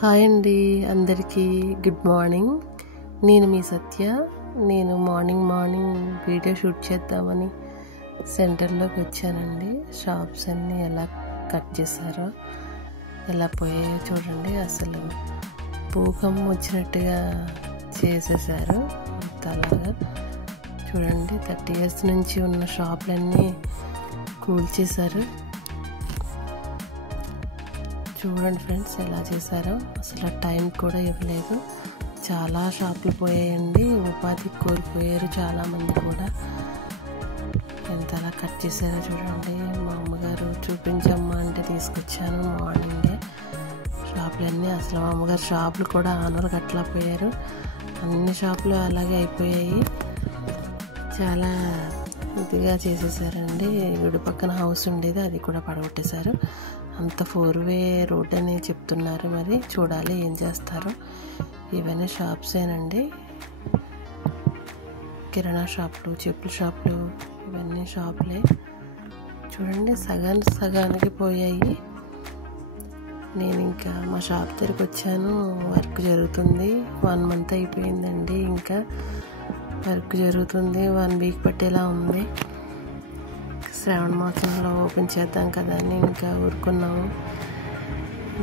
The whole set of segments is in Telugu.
హాయ్ అండి, అందరికీ గుడ్ మార్నింగ్. నేను మీ సత్య. నేను మార్నింగ్ వీడియో షూట్ చేద్దామని సెంటర్లోకి వచ్చానండి. షాప్స్ అన్నీ ఎలా కట్ చేశారో, ఎలా పోయాయో చూడండి. అసలు భూకంపం వచ్చినట్టుగా చేసేసారు. అలాగా చూడండి, 30 years నుంచి ఉన్న షాపులన్నీ కూల్చేశారు. చూడండి ఫ్రెండ్స్, ఎలా చేశారో. అసలు టైం కూడా ఇవ్వలేదు. చాలా షాపులు పోయాయండి. ఉపాధి కోల్పోయారు చాలామంది కూడా. ఎంత అలా కట్ చేశారో చూడండి. మా అమ్మగారు చూపించమ్మా అంటే తీసుకొచ్చాను మార్నింగే షాపులన్నీ. అసలు మా అమ్మగారు షాపులు కూడా ఆనర్కి అట్లా పోయారు. అన్ని షాపులు అలాగే అయిపోయాయి. చాలా ఇదిగా చేసేసారండి. గుడి పక్కన హౌస్ ఉండేది, అది కూడా పడగొట్టేశారు. అంత 4-way రోడ్ అని చెప్తున్నారు. మరి చూడాలి ఏం చేస్తారో. ఇవన్నీ షాప్సేనండి, కిరాణా షాపులు, చెప్పుల షాపులు, ఇవన్నీ షాపులే. చూడండి, సగానికి పోయాయి. నేను ఇంకా మా షాప్ దగ్గరికి వచ్చాను. వర్క్ జరుగుతుంది. 1 month అయిపోయిందండి. ఇంకా వర్క్ జరుగుతుంది. 1 week పట్టేలా ఉంది. శ్రావణ మాసంలో ఓపెన్ చేద్దాం కదా అని ఇంకా ఊరుకున్నాము.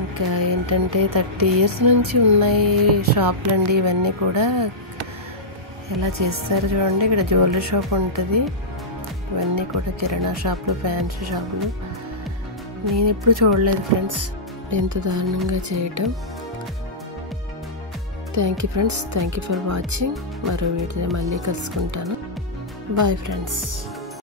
ఇంకా ఏంటంటే 30 years నుంచి ఉన్నాయి షాపులండి. ఇవన్నీ కూడా ఎలా చేస్తారు చూడండి. ఇక్కడ జ్యువెలరీ షాప్ ఉంటుంది. ఇవన్నీ కూడా కిరాణా షాపులు, ఫ్యాన్సీ షాపులు. నేను ఎప్పుడు చూడలేదు ఫ్రెండ్స్ ఎంత దారుణంగా చేయటం. Thank you friends, thank you for watching. మరో వీడియో మళ్ళీ కలుసుకుంటాను. Bye friends.